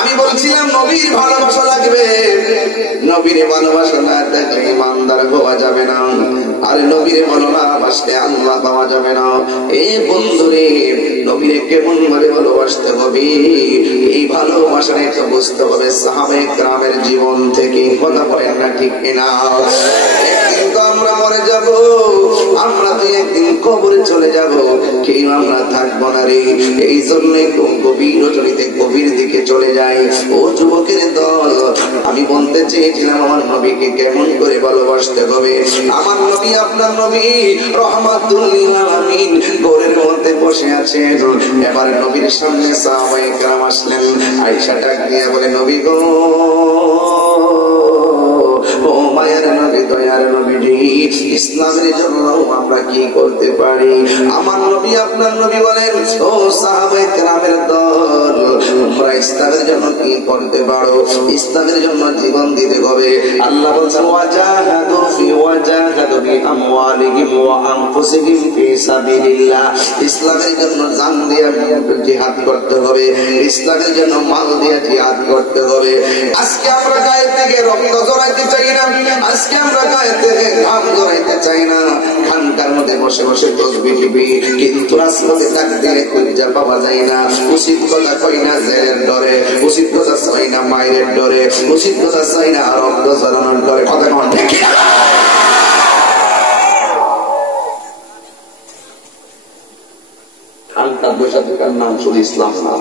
আমি বলছিলাম নবীর ভালোবাসা লাগবে, নবীর ভালোবাসা না থাকলে ইমানদার হওয়া যাবে না, আর নবীর ভালোবাসলে আল্লাহ পাওয়া যাবে না। এই বন্ধুরে নবীরে কেমন ভাবে ভালোবাসতে হবে, এই ভালোবাসাটা তো বুঝতে হবে সাহাবায়ে কেরামের জীবন থেকে। কথা বলেন না ঠিক কিনা? একদিন তো আমরা মরে যাব, আমরা তো একদিন কবরে চলে যাব, কেউ আমরা থাকবো না রে। এই জন্য গভীর রজনীতে গভীর দিকে চলে যায়। ও যুবকের দল, আমি বলতে চেয়েছিলাম আমার নবীকে কেমন করে ভালোবাসতে হবে। আমার নবী আপনার নবী রহমাতুল লিল আলামিন ঘরের মধ্যে বসে আছেন। এবার নবীর সামনে সাহাবায়ে কেরাম আসলেন। আয়েশা ডাক দিয়ে বলে, নবী গো, ও মায়ের নবী, দয়ার নবীজি, ইসলামের জন্য আমরা কি করতে পারি? আমার নবী আপনার নবী বলেন, ও সাহাবায়ে কেরামের দল, তোমরা ইসলামের জন্য কি করতে পারো? ইসলামের জন্য জীবন দিতে হবে। আল্লাহ বলেন, ওয়াজাহাদু বিআমওয়ালিহিম ওয়া আনফুসিহিম ফি সাবিলিল্লাহ। ইসলামের জন্য জান দিয়ে জিহাদ করতে হবে, ইসলামের জন্য মাল দিয়ে জিহাদ করতে হবে। আজকে আমরা গায়ে থেকে রক্ত ঝরাইতে চাই না, আজকে আমরা গায়ে থেকে ঘাম ঝরাইতে চাই না, খানকার মধ্যে বসে বসে তসবিহ টিপি, কিন্তু রাসূলকে ডাক দিলে খুঁজে পাওয়া যায় না। উচিত কথা কই না জেলের ডরে, উচিত কথা চাই না মায়ের ডরে, উচিত কথা চাই না রক্ত ঝরানোর ডরে। কথা কন ঠিক না? খানকার বসে থাকার নাম শুধু ইসলাম না।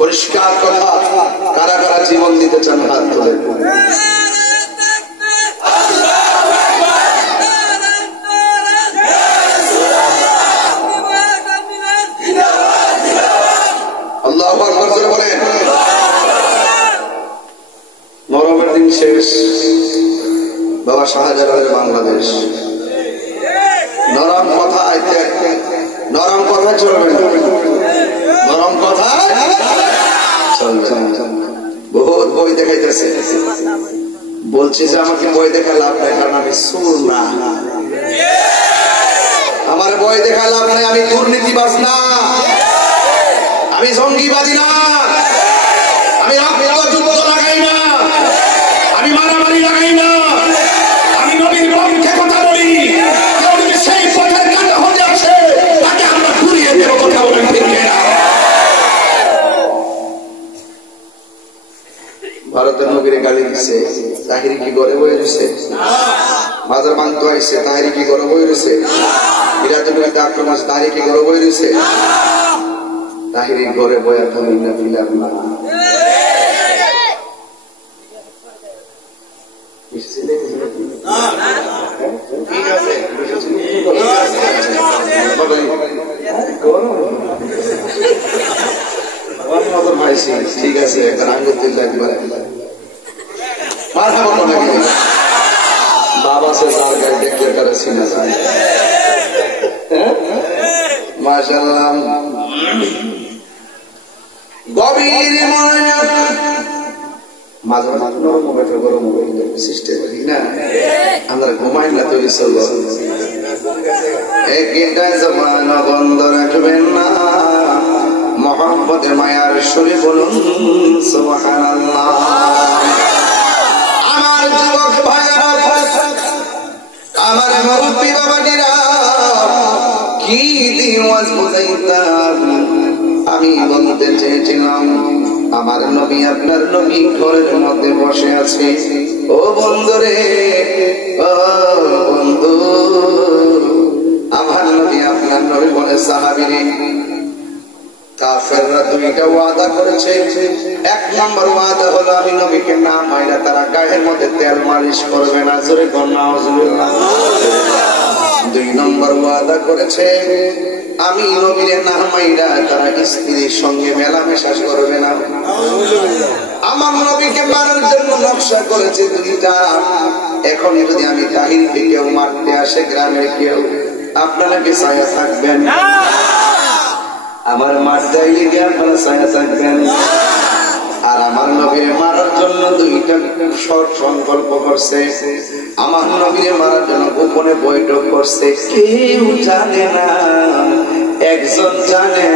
পরিষ্কার কথা, কারা কারা জীবন দিতে চান হাত তুলে। আল্লাহু আকবার জোরে বলেন। নরমের দিন শেষ, বাবা শাহজালালের বাংলাদেশ। নরম কথা নরম কথা চলবে না, নরম কথা চলবে। বহুত বই দেখাইতেছে, বলছে যে আমাকে বই দেখা লাভ নাই, কারণ আমি সুর না। আমার বই দেখা লাভ নাই, আমি দুর্নীতিবাজ না, আমি জঙ্গিবাদী না, আমি যুদ্ধ লাগাই না, আমি মারামারি লাগাই না, আমি নবীর পক্ষে কথা বলি। সেই পথের কাটা হয়ে আসে, তাকে আমরা ঘুরিয়ে দেব। কথা বলেন ঠিক না? ভারতের নবীরে গালি দিচ্ছে, তাহিরি কি ঘরে বয়ে রয়েছে? মাজার ভাঙতে আইছে, তাহিরি কি ঘরে বয়ে রয়েছে? বিরাজনীতে আক্রমণ আছে, তাহিরি কি ঘরে বয়ে রয়েছে? তাহিরি ঘরে বয়ে থাকি না, বিলাম না। ঠিক আছে, বাবা সে দেখলে তারা চিনা যায়। মাশাআল্লাহ, গভীর মাঝে মাঝে নরম মোবাইল গরম মোবাইল সিস্টেম না, আমরা ঘুমাই না তৈরি চলল। একটা জমানা বন্ধ রাখবেন না, মোহাম্মদের মায়ার সুরে বলুন সুবহানাল্লাহ। আমার যুবক ভাইরা, আমার মুরব্বী বাবাজিরা, কি দিন ওয়াজ বুঝাইতাম। আমি বলতে চেয়েছিলাম আমার নবী আপনার নবী ঘরের মধ্যে বসে আছে। ও বন্ধুরে, ও বন্ধু, আমার নবী আপনার নবী বলে, সাহাবীরে কাফেররা দুইটা ওয়াদা করেছে। এক নম্বর ওয়াদা হলো আমি নবীকে না মাইরা তারা গায়ের মধ্যে তেল মালিশ করবে না। জোরে বল নাউজুবিল্লাহ। দুই নম্বর ওয়াদা করেছে আমি নবীর না মাইরা তারা স্ত্রীর সঙ্গে মেলামেশা করবে না। আমার নবীকে মারার জন্য নকশা করেছে দুইটা। এখন যদি আমি তাহিরকে কেউ মারতে আসে গ্রামের কেউ, আপনারা কি ছায়া থাকবেন? আমার মারতে গিয়ে আপনারা ছায়া থাকবেন? আর আমার নবীর মারার জন্য দুইটা শর্ত সংকল্প করছে। আমার নবীর মারার জন্য গোপনে বৈঠক করছে, কেউ জানে না। একজন জানে,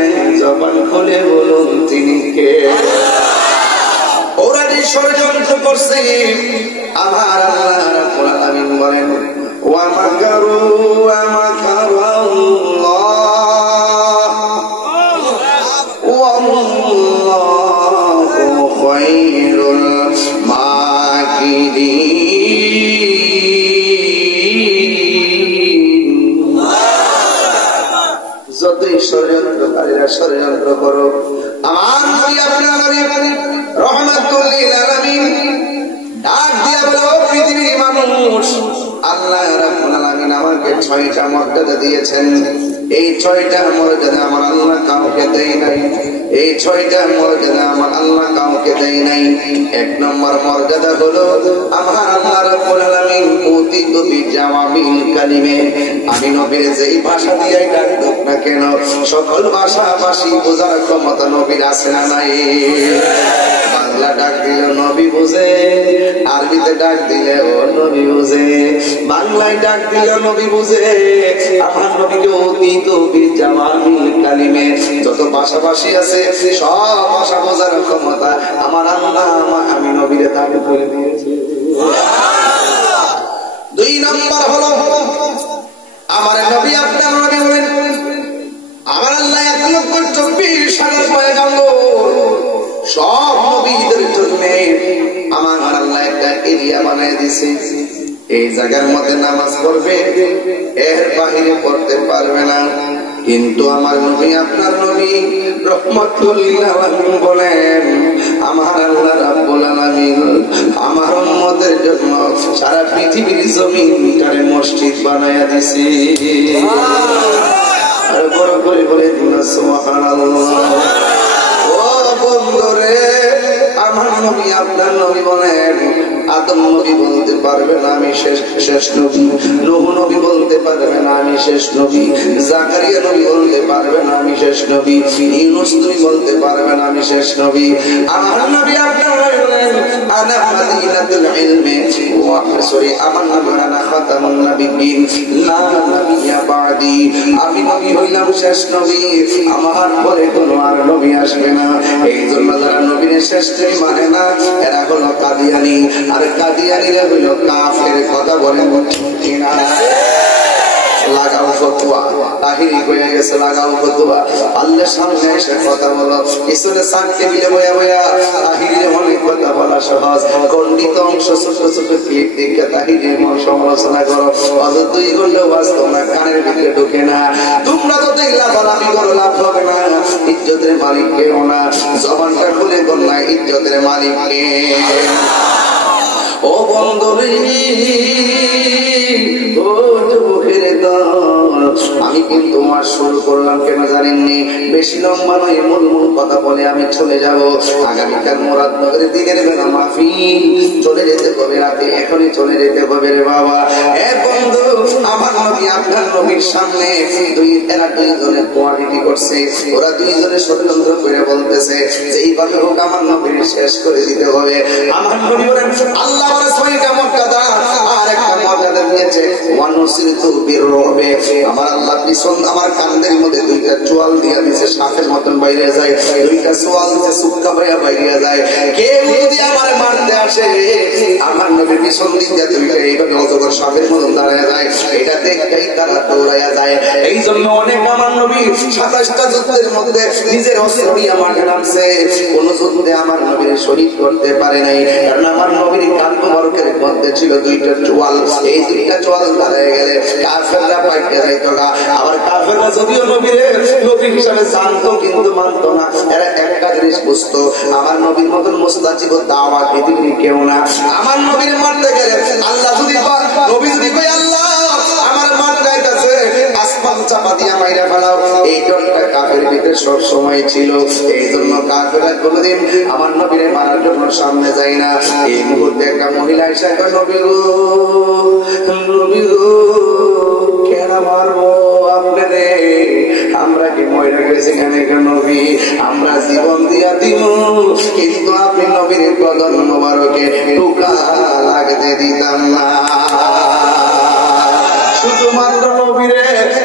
জবান খুলে বলুন তিনি কে। ওরা যে ষড়যন্ত্র করছে, আমার আল্লাহ রাব্বুল আলামিন বলেন ওয়া মাকারু ওয়া মাকারাল্লাহ ওয়াল্লাহু খায়রুল মাকিরিন। যতই ষড়যন্ত্রকারীরা ষড়যন্ত্র করো, আমার নবী আপনার নবী রহমাতুল লিল আলামিন ডাক দিয়া বলো, পৃথিবীর মানুষ, আল্লাহ রাব্বুল আলামিন আমাকে 6টা মর্যাদা দিয়েছেন। এই 6টা মর্যাদা আমার আল্লাহ কাউকে দেয় নাই। এই 6টা মর্যাদা আমার আল্লাহ কাউকে দেয় নাই। এক নম্বর মর্যাদা হলো আমার আল্লাহ রাব্বুল আলামিন অতি কবি জাওয়ামিল কালিমে, আমি নবীর যেই ভাষা দিয়ে ডাক দেব না কেন, সকল ভাষাভাষী বোঝার ক্ষমতা নবীর আছে না নাই? বাংলা ডাক দিলে নবী বুঝে, আরবিতে ডাক দিলে ও নবী বুঝে, বাংলায় ডাক দিলে নবী বুঝে। আমার নবীকে অতি কবি জাওয়ামিল কালিমে যত ভাষাভাষী আছে সব ভাষা বোঝার ক্ষমতা আমার আল্লাহ আমি নবীরে দান করে দিয়েছি। দুই নম্বর হলো আমার নবী আপনার নবী বলেন আমার আল্লাহ 1,24,000 পয়গাম্বর সব নবীদের জন্য আমার আল্লাহ একটা এরিয়া বানিয়ে দিয়েছে। এই জায়গার মধ্যে নামাজ পড়বে, এর বাহিরে পড়তে পারবে না। কিন্তু আমার নবী আপনার নবী রহমাতুল লিল আলামিন বলেন আমার আল্লাহ রাব্বুল আলামিন আমার উম্মতের জন্য সারা পৃথিবীর জমিনটারে মসজিদ বানায়া দিয়েছে। আর বড় করে বলে সুবহানাল্লাহ। ও বন্ধুরে, আমার নবী আপনার নবী বলেন আদম নবী বলতে পারবে না আমি শেষ নবী, নূহ নবী বলতে পারবে না আমি শেষ নবী, জাকারিয়া নবী বলতে পারবে না আমি শেষ নবী, ইউনূস নবী বলতে পারবে না আমি শেষ নবী। আমার নবী আপনার নবী বলেন আনা মাদিনাতুল ইলমি ওয়া সরি আমার নবী আনা খাতামুন নবিয়্যিন লা নবিয়্যা বাদি, আমি নবী হইলাম শেষ নবী, আমার পরে কোনো আর নবী আসবে না। এই জন্য যারা নবীর শেষ নবী মানে না এরা হলো কাদিয়ানী, আর কাদিয়ানীরা হইল কাফের। কথা বলেন ঠিক না? লাগাও ফতোয়া, তাহিরি হয়ে গেছে লাগাও ফতোয়া। আল্লাহর সামনে এসে কথা বলো, পিছনে সাক্ষী মিলে বয়া বয়া তাহিরির অনেক কথা বলা সহজ, খণ্ডিত অংশ ছোট ছোট ক্লিপ দেখে তাহিরির সমালোচনা করো, অত 2 ঘন্টা বাস্তব না, কানের ভিতরে ঢুকে না। তোমরা তো দেখলা বলাবি করো, লাভ হবে না। ইজ্জতের মালিক কেউ না, জবানটা খুলে বললা ইজ্জতের মালিক কে? ও বন্ধুরে, ও যুবকের দল, আমি কিন্তু মাস শুরু করলাম কেন জানেননি? বেশি লম্বা নয়, মূল কথা বলে আমি চলে যাব। আগামীকাল মুরাদনগরে দিনের বেলা মাহফিল, চলে যেতে হবে রাতে, এখনই চলে যেতে হবে রে বাবা। এ বন্ধু, আমার নবী আপনার নবীর সামনে এরা দুইজনে কোয়ালিটি করছে, ওরা দুইজনে ষড়যন্ত্র করে বলতেছে যে এইভাবে হোক আমার নবীর শেষ করে দিতে হবে। আমার নবী বলেন আল্লাহ আমার 6টা মর্যাদা আর একটা মর্যাদা দিয়েছে ওয়ানুসিরতু বিররবে, আমার আল্লাহ পিছন আমার কান্দের মধ্যে 2টা চোয়াল দিয়ে দিয়েছে, সাপের মতন বাইরে যায়, 2টা চোয়াল দিয়ে সুক্কা ভাইয়া বাইরে যায়। কেউ যদি আমার মারতে আসে আমার নবীর পিছন দিকে 2টা এইভাবে অজগর সাপের মতন দাঁড়ায় যায়, এটা দেখতেই তারা দৌড়াইয়া যায়। এই জন্য অনেক আমার নবী 27টা যুদ্ধের মধ্যে নিজের অস্ত্র নিয়ে মাঠে নামছে, কোন যুদ্ধে আমার নবীর শরীর করতে পারে নাই, কারণ আমার নবীর কান মোবারকের মধ্যে ছিল 2টা চোয়াল। এই 2টা চোয়াল দাঁড়ায় গেলে কাফেররা পাইতে যাইতো না। আবার কাফেররা যদিও নবী হিসাবে জানতো কিন্তু মানতো না। এরা একটা জিনিস বুঝতো, আমার নবীর মতন মুস্তাজিব দাওয়াত পৃথিবীর কেউ না। আমার নবীর মারতে গেলে আল্লাহ যদি নবী যদি কই আল্লাহ আমার মারতে চাপা দিয়া মাইরা ফেলাও, এই ডরটা কাফের ভিতরে সব সময় ছিল। এই জন্য কাফেররা কোনোদিন আমার নবীরে মারার জন্য সামনে যায় না। এই মুহূর্তে একটা মহিলা এসে কয়, নবী গো, নবী গো, কেন মারবো আপনারে? আমরা কি মহিলা গেছি কেন নবী? আমরা জীবন দিয়া দিব, কিন্তু আপনি নবীর কদম মোবারকে টুকা লাগতে দিতাম না। শুধুমাত্র নবীরে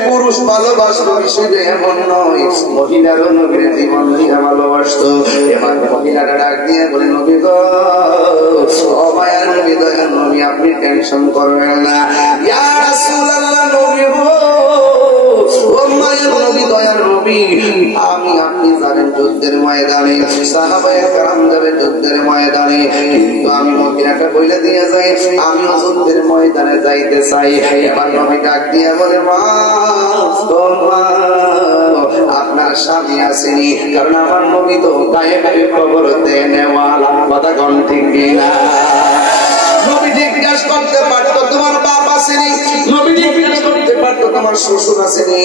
পুরুষ ভালোবাসতো হিসেবে এমন নয়, মহিলারও নবীরে জীবন দিয়ে ভালোবাসতো। এবার মহিলারা ডাক দিয়ে বলে, নবী গো, ও মায়ার নবী, দয়ার নবী, আপনি টেনশন করবেন না। ইয়া রাসূলুল্লাহ, নবী গো, ও মায়ার নবী, দয়ার নবী, আমি আপনি যাবেন যুদ্ধের ময়দানে, সাহাবায়ে কেরাম যাবেন যুদ্ধের ময়দানে, কিন্তু আমি মহিলাটা বলে দিয়ে যাই, আমিও যুদ্ধের ময়দানে যাইতে চাই। এবার নবী ডাক দিয়ে বলে, মা, আপনার স্বামী আসেনি? কারণ আমার নবী তো গায়েবের খবর দেনেওয়ালা, কথা কোন ঠিক কিনা? নবী জিজ্ঞাসা করতে পারতো, তোমার বাপ আসেনি? নবী জিজ্ঞাসা করতে পারতো, তোমার শ্বশুর আসেনি?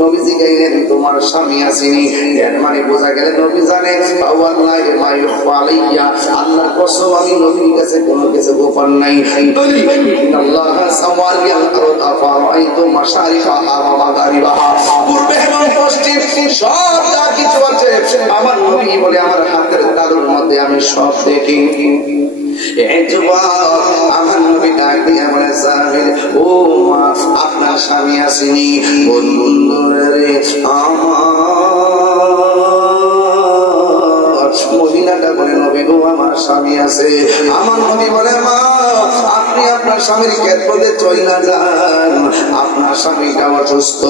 নবীজি গাইলেন, তোমার স্বামী আসেনি। এর মানে বোঝা গেল নবী জানে ওয়াল্লাহি মা ইউখফা আলাইয়া, আল্লাহর কসম আমি নবীর কাছে কোনো কিছু গোপন নাই। বলি ইন্নাল্লাহা সাওয়ারিয়াল আরদা ফারাইতু মাশারিকাহা ওয়া মাগারিবাহা, পূর্বে এবং পশ্চিম সব যা কিছু আছে আমার নবী বলে আমার হাতের তালুর মধ্যে আমি সব দেখি। আমার নবী ডাক দিয়ে বলে, সাহেব, ও মা, আপনার স্বামী আসেনি? বন্ধুরে আমার মহিলাটা বলে, নবী গো, আমার স্বামী আছে। আমার নবী বলে, মা, আপনি আপনার স্বামীর ক্ষেত্রে চইলা যান, আপনার স্বামীটা অসুস্থ।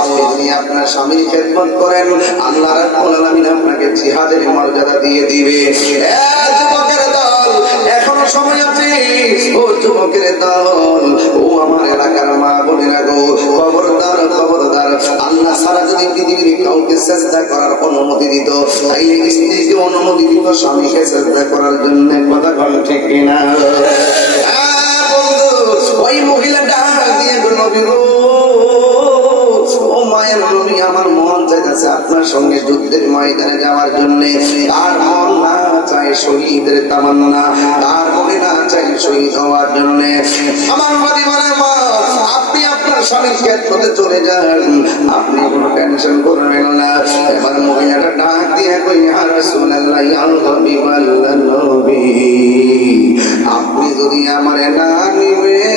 আপনি যদি আপনার স্বামীর খেদমত করেন, আল্লাহ রাব্বুল আলামিন আপনাকে জিহাদের মর্যাদা দিয়ে দিবে। যুবকের দল, এখনো সময় আছে। ও যুবকের দল, ও আমার এলাকার মা বোনেরা গো, খবরদার, খবরদার, আল্লাহ সারা যদি পৃথিবীর কাউকে চেষ্টা করার অনুমতি দিত, তাইলে স্ত্রীকে অনুমতি দিত স্বামীকে চেষ্টা করার জন্য। কথা বল ঠিক কিনা? ওই মহিলাটা দিয়ে নবী গো, ও মায়ের নবী, আমার মন চাইতেছে আপনার সঙ্গে যুদ্ধের ময়দানে যাওয়ার জন্য। আর মন না চাই শহীদের তামান্না, আর মনে না চাই শহীদ হওয়ার জন্য। আমার নবী বলে, মা, আপনি আপনার স্বামীর ক্ষেত্রে চলে যান, আপনি কোনো টেনশন করবেন না। এবার মহিলাটা ডাক দিয়ে কই, ইয়া রাসূলুল্লাহ, ইয়া হাবিবাল্লাহ, নবী, আপনি যদি আমার না নিবেন,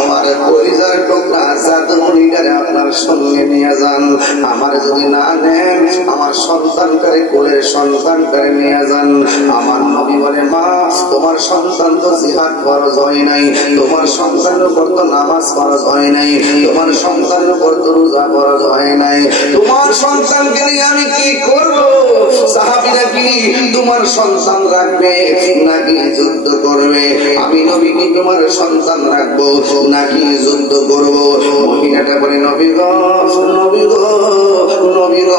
আমার পরিচয় টুকরা জাদুমণিটারে আপনার সঙ্গে নিয়ে যান। আমার যদি না নেন, আমার সন্তানটারে কোলের সন্তানটারে নিয়ে যান। আমার নবী বলে, মা, তোমার সন্তান তো জিহাদ ফরজ হয় নাই, তোমার সন্তানের উপর তো নামাজ ফরজ হয় নাই, তোমার সন্তানের উপর তো রোজা ফরজ হয় নাই, তোমার সন্তানকে নিয়ে আমি কি করব? সাহাবীরা কি তোমার সন্তান রাখবে নাকি যুদ্ধ করবে? আমি নবী কি তোমার সন্তান রাখবো নাকি যুদ্ধ করব? মহিলাটা বলে, নবী গো, নবী গো, নবী গো,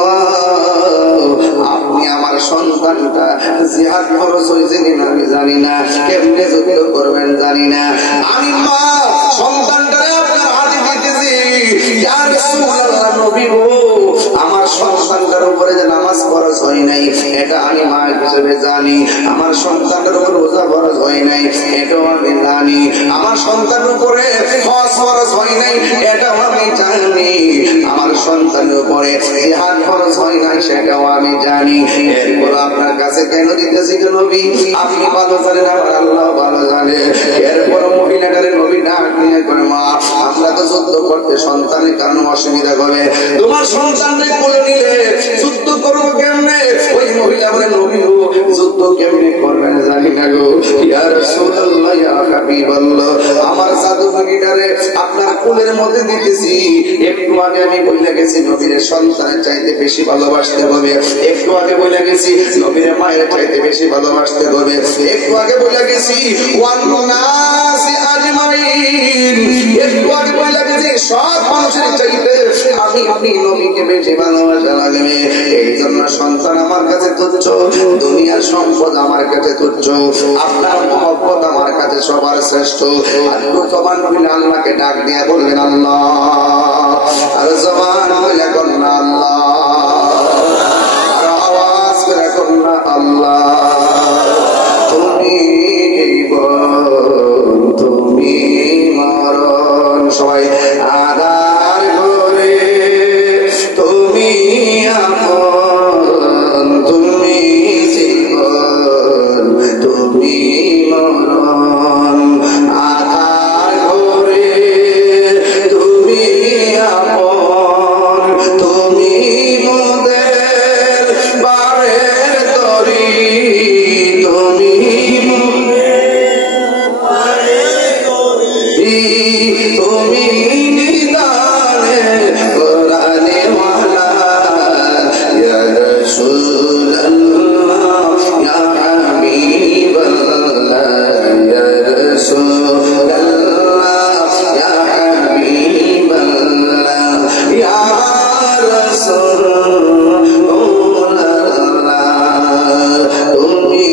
আপনি আমার সন্তানটা জিহাদ ফরজ হয়েছে কিনা আমি জানি না, কেমনে যুদ্ধ করবেন জানি না, আমি মা সন্তানটারে আপনার হাতে দিতেছি। ইয়া রাসূলুল্লাহ, নবী গো, আমার সন্তানটার উপরে যে নামাজ ফরজ হয় নাই এটা আমি মা হিসেবে জানি, আমার সন্তানের উপর রোজা ফরজ হয় নাই এটাও আমি জানি, আমার সন্তানের উপরে হজ ফরজ হয় নাই এটাও আমি জানি, আমার সন্তানের উপরে জিহাদ ফরজ হয় নাই সেটাও আমি জানি। এরপর আপনার কাছে কেন দিতেছি নবী? আপনি ভালো জানেন, আমার আল্লাহ ভালো জানে। এরপর মহিলাটারে নবী ডাক দিয়ে করে, মা, আমরা তো যুদ্ধ করতে সন্তানের কারণে অসুবিধা হবে, তোমার সন্তানকে কোলে নিলে যুদ্ধ করবো কেমনে? ওই মহিলা বলে, নবী গো, যুদ্ধ কেমনে করবেন জানি না গো। ইয়া রাসূলুল্লাহ, ইয়া হাবিবাল্লাহ, আমার জাদুমণিটারে আপনার কোলের মধ্যে দিতেছি। একটু আগে আমি বলে গেছি নবীর সন্তানের চাইতে বেশি ভালোবাসতে হবে, একটু আগে বলে গেছি নবীর মায়ের চাইতে বেশি ভালোবাসতে হবে, একটু আগে বলে গেছি ওয়ান নাসি আজমা আজমাইন। একটু আগে বলে গেছে সব মানুষের চাইতে আমি নবীকে বেশি ভালোবাসা লাগবে। এই জন্য সন্তান আমার কাছে তুচ্ছ, দুনিয়ার সম্পদ আমার কাছে তুচ্ছ, আপনার মহব্বত আমার কাছে সবার শ্রেষ্ঠ। আর জবান খুলে আল্লাহকে ডাক দিয়ে বললেন আল্লাহ, আর জবান খুলে কন্যা আল্লাহ, আর আওয়াজ করে কন্যা আল্লাহ। তুমি জীবন, তুমি মরণ, সবাই আধার করে তুমি আপন, তুমি জীবন, তুমি মরণ, আধার করে তুমি আপন, তুমি মোদের বারের তরি, তুমি তুমি নিদানে কোরআনে ওয়ালা ইয়া রাসূলুল্লাহ ইয়া হাবিবাল্লাহ ইয়া রাসূলুল্লাহ ইয়া হাবিবাল্লাহ ইয়া রাসূলুল্লাহ তুমি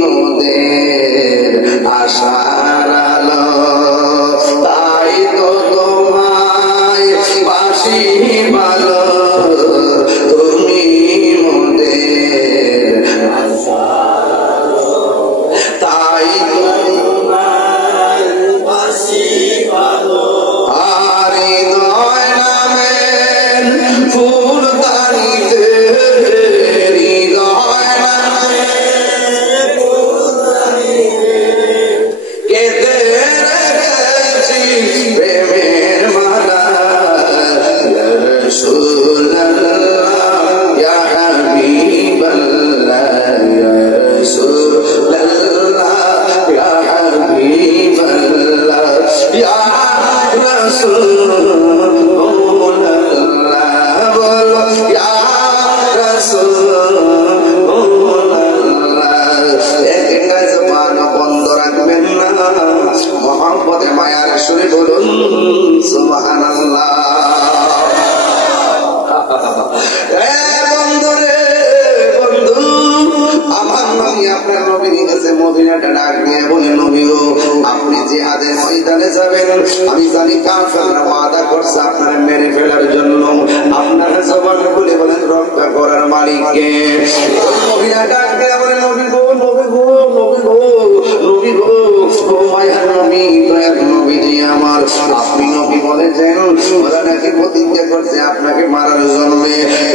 মোদের আশার আলো, তাই তো তোমায় বাসি ভালো, তুমি মোদের তাই তো তোমায় বাসি ভালো। আর হৃদয় নামের ফুল দানিতে, হৃদয় নামের ফুল দানিতে কেঁদে রেখেছি প্রেমের মালা, ইয়া রাসূলুল্লাহ ইয়া হাবিবাল্লাহ ইয়া রাসূলুল্লাহ ইয়া হাবিবাল্লাহ ইয়া রাসূলুল্লাহ, বলো ইয়া রাসূলুল্লাহ। একটা জবান বন্ধ রাখবেন না, মহব্বতে মায়ার সুরে বলুন সুবহানাল্লাহ। বন্ধু রে বন্ধু, আমার নবী আপনার নবীর কাছে মদিনাটা ডাক দিয়ে বলে, নবী গো, আপনি জিহাদের ময়দানে যাবেন, আমি জানি কাফেররা ওয়াদা করছে আপনার মেরে ফেলার জন্য। আপনার জবান খুলে বলেন রক্ষা করার মালিক কে? মদিনা ডাক দিয়ে বলে, নবী গো, নবী গো, নবী গো, নবী গো, ও মায়ার নবী, দয়ার নবীজি আমার, আপনি নবী বলেছেন ওরা নাকি প্রতিজ্ঞা করছে আপনাকে মারার জন্য।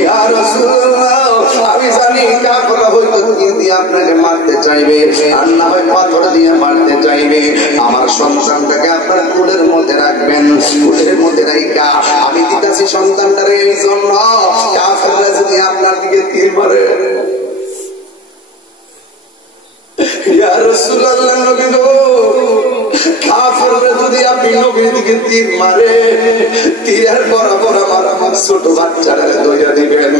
ইয়া রাসূলুল্লাহ, আমি জানি কাফেররা হয়তো তীর দিয়ে আপনাকে মারতে চাইবে, আর না হয় পাথর দিয়ে মারতে চাইবে। আমার সন্তানটাকে আপনার কুলের মধ্যে রাখবেন, কুলের মধ্যে রাখা আমি দিতেছি সন্তানটারে এই জন্য, কাফেররা যদি আপনার দিকে তীর মারে। ইয়া রাসূলুল্লাহ, নবী গো, কাফেররা যদি আপনি নবীর দিকে তীর মারে, তীরের বরাবর আমার ছোট বাচ্চারা ধইরা দিবেন।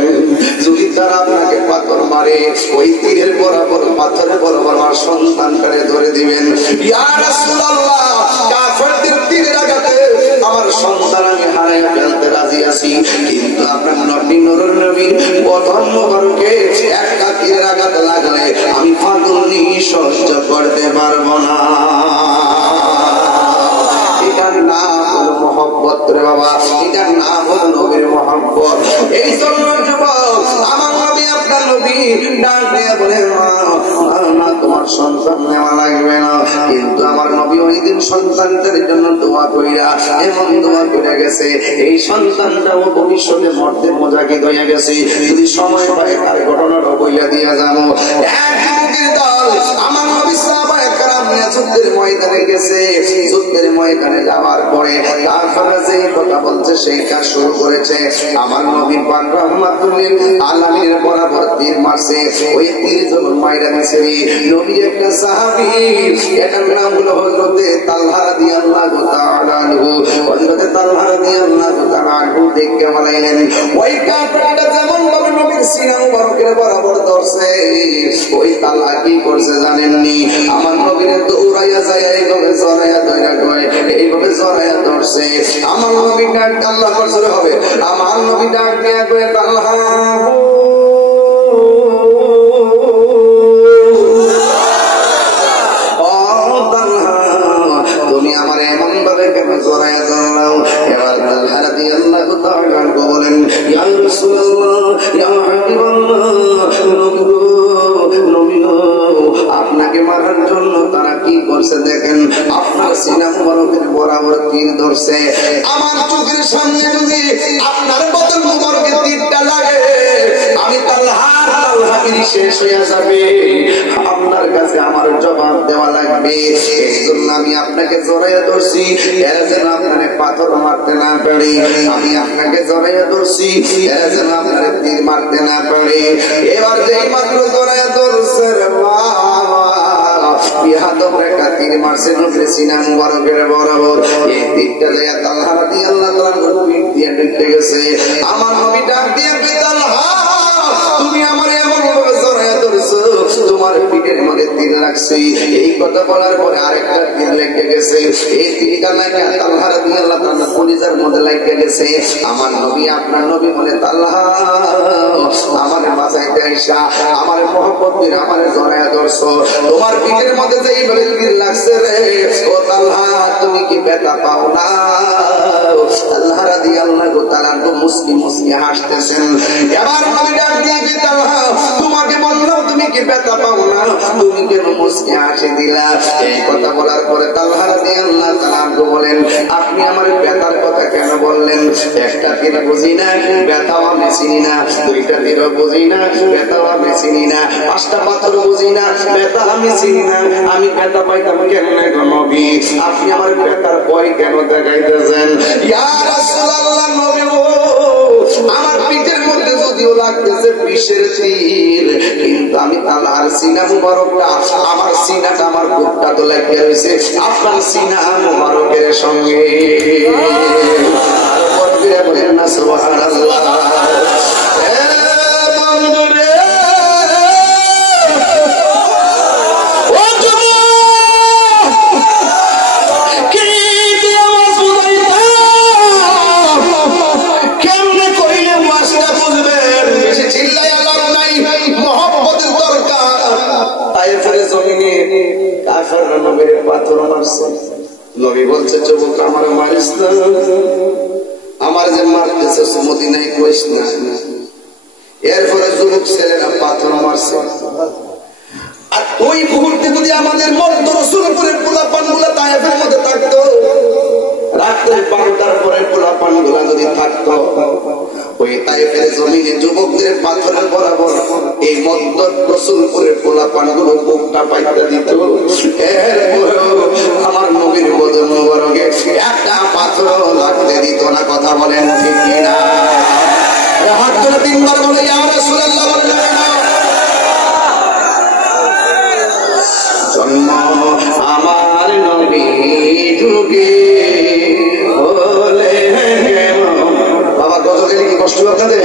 যদি তারা আপনাকে পাথর মারে, ওই তীরের বরাবর পাথরের বরাবর আমার সন্তানটারে ধরে দিবেন। ইয়া রাসূলুল্লাহ, কাফেরদের তীরের আঘাতে আমার সন্তান আমি হারাইয়া ফেলতে রাজি আছি, কিন্তু আপনার নবী নূরের নবী প্রথম মোবারকে একটা তীরের আঘাত লাগলে আমি ফাগুনি সহ্য করতে পারবো না। এটার নাম হলো মহব্বত রে বাবা, এটার নাম হলো নবীর মহব্বত। এই জন্য যুবক, আমার নবী আপনার নবী ডাক দিয়ে বলে, মা তোমার সন্তান নেওয়া লাগবে না, কিন্তু আমার নবী ওই দিন সন্তানটার জন্য দোয়া কইরা এমন দোয়া করে গেছে, এই সন্তানটাও ভবিষ্যতে মরতে মোজাকিত হয়ে গেছে। যদি সময় পায় তার ঘটনাটা বইলা দিয়া যাবো। এক যুবকের দল আমার নবী সাহাবায়ে কেরাম নিয়ে যুদ্ধের ময়দানে গেছে। যুদ্ধের ময়দানে যাওয়ার পরে কাফেররা যে কথা বলছে সেই কাজ শুরু করেছে। আমার নবী পাক রাহমাতুল লিল আলামিনের বরাবর তীর মারছে, ওই তীর যখন মাইরা দিছে নবী একটা সাহাবী, এটার নাম হলো হযরতে তালহা রাদিয়াল্লাহু তাআলা আনহু। হযরতে তালহা রাদিয়াল্লাহু তাআলা আনহু দেখে বলেন, ওই কাফেরটা যেমন ভাবে নবীর সিনা মুবারকের বরাবর ধরছে, ওই তালহা কি করছে জানেননি? আমার নবীরে দৌড়াইয়া যায় এইভাবে জড়াইয়া ধইরা কয়, আকবার জোরে হবে। আমার নবী ডাক দিয়া করে তালহা তুমি আমার এমন ভাবে কেন জড়াইয়া ধরলাম? এবার তালহা রাদিয়াল্লাহু তাআলা বলেন ইয়া রাসূলুল্লাহ ইয়া হাবিবাল্লাহ, নবী গো, আপনাকে মারার জন্য তারা কি করছে দেখেন, আপনার সিনা মুবারকের বরাবর তীর ধরছে। আমার চোখের সামনে যদি আপনার বদন মুবারকের তীরটা লাগে, আমি তালহাগিরি শেষ হয়ে যাবে, আপনার কাছে আমার জবাব দেওয়া লাগবে। এই জন্য আমি আপনাকে জড়াইয়া ধরছি, এরা যেন আপনাকে পাথর মারতে না পারে। আমি আপনাকে জড়াইয়া ধরছি, এরা যেন আপনার তীর মারতে না পারে। এবার যেই মাত্র জড়াইয়া ধরছে রে তীর মারছে নবীর সিনা মুবারকের বরাবর। এই তীরটা যায় তালহা রাদিয়াল্লাহু তাআলার পিঠ দিয়ে ঢুকে গেছে। আমার নবী ডাক দিয়ে কই তালহা, তুমি আমার এমন ভাবে জড়াইয়া ধরছো, তোমার পিঠের মধ্যে তীর লাগছে। এই কথা বলার পরে আরেকটা তীর লেগে গেছে। এই তীরটা লাগা তালহা রাদিয়াল্লাহু তাআলার কলিজার মধ্যে লেগে গেছে। আমার নবী আপনার নবী বলে তালহা, আমার বাঁচাইতে আইসা আমার মহব্বত দিয়ে আমার জড়াইয়া ধরছো, তোমার পিঠের মধ্যে যে এইভাবে তীর লাগছে রে ও তালহা, তুমি কি ব্যথা পাও না? আল্লাহ রাদিয়াল্লাহু তাআলা তো মুস্কি মুস্কি হাসতেছেন। এবার নবী ডাক দিয়ে কি তালহা, তোমাকে বললাম তুমি কি ব্যথা পাও না, তুমি কেন মুস্কি হাসি দিলা? এই কথা বলার পরে তালহা রাদিয়াল্লাহু তাআলা বলেন আপনি আমার ব্যথার কথা কেন বললেন? একটা তীর বুঝি না, ব্যথাও আমি চিনি না, দুইটা তীর বুঝি না, ব্যথাও আমি চিনি না, পাঁচটা পাথর বুঝি না, ব্যথা আমি চিনি না, আমি ব্যথা পাইতাম কেমনে গো নবী? আপনি আমার ব্যথার ভয় কেন দেখাইতেছেন? ইয়া রাসূলুল্লাহ, নবী গো, আমার পিঠের মধ্যে যদিও লাগতেছে বিষের তীর, কিন্তু আমি তালহার সিনা মুবারকটা, আমার সিনাটা আমার বুকটা তো লাগিয়ে রয়েছে আপনার সিনা মুবারকের সঙ্গে। বলেন না সুবহানাল্লাহ। নবী বলছে যুবক আমার মারিস না, আমার যে মারতেছে মদিনায় কইস না। এরপরে যুবক ছেলেরা পাথর মারছে। আর ওই মুহূর্তে যদি আমাদের মর্দ রসুলপুরের পোলাপান গুলা তায়েফের মধ্যে থাকতো, রাত্রে 12টার পরে পোলাপান গুলা যদি থাকতো, ওই তায়েফের জমিনে যুবকদের পাথরের বরাবর এই মর্দ রসুলপুরের পোলাপান গুলো বুকটা পাইতে দিত। এরপরেও আমার নবীর বদন মুবারকে একটা পাথর লাগতে দিত না। কথা বলেন ঠিক কিনা? হাত ধরে 3 বার বলে ইয়া রাসূলুল্লাহ বললেন না। জন্ম আমার নবী যুগে বলে বাবা গজল কি কষ্ট আপনাদের?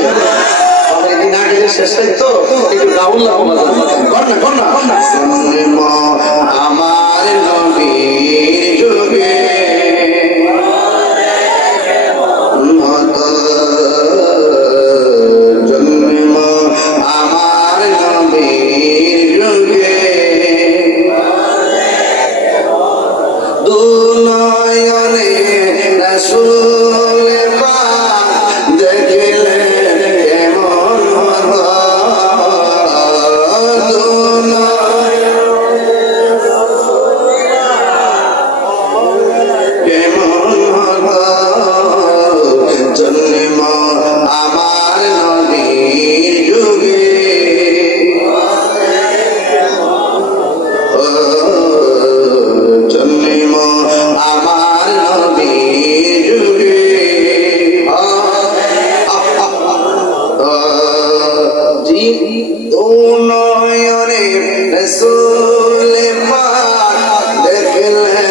বাবা এই না গেলে শেষ তো একটু গাউন লাগো কর না জন্ম আমার নবী যুগে জন্ম আমার নবী যুগে দুনয়নে রাসূল পাক দেখলে কেমন হতো, কেমন হতো জন্ম আমার নবীর যুগে। জন্ম আমার নবীর যুগে নয়নে রাসূল পাক দেখলে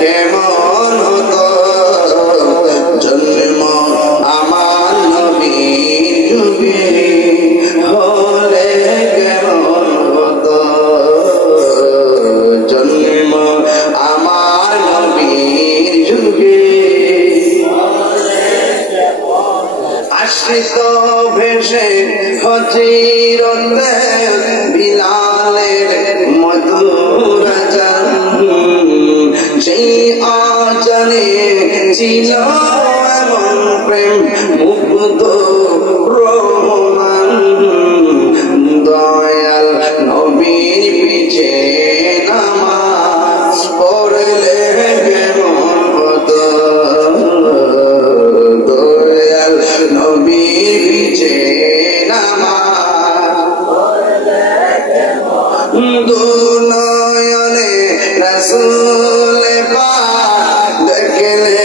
কেমন হতো, জন্ম আমার নবীর যুগে হলে কেমন হতো, জন্ম আমার নবীর যুগে। ছিল এমন প্রেম মুগ্ধ রহমান দয়াল নবীর পিছে নামাজ পড়লে কেমন হতো দয়াল নবীর পিছে নামাজ পড়লে কেমন দুনয়নে রাসূল পাক দেখলে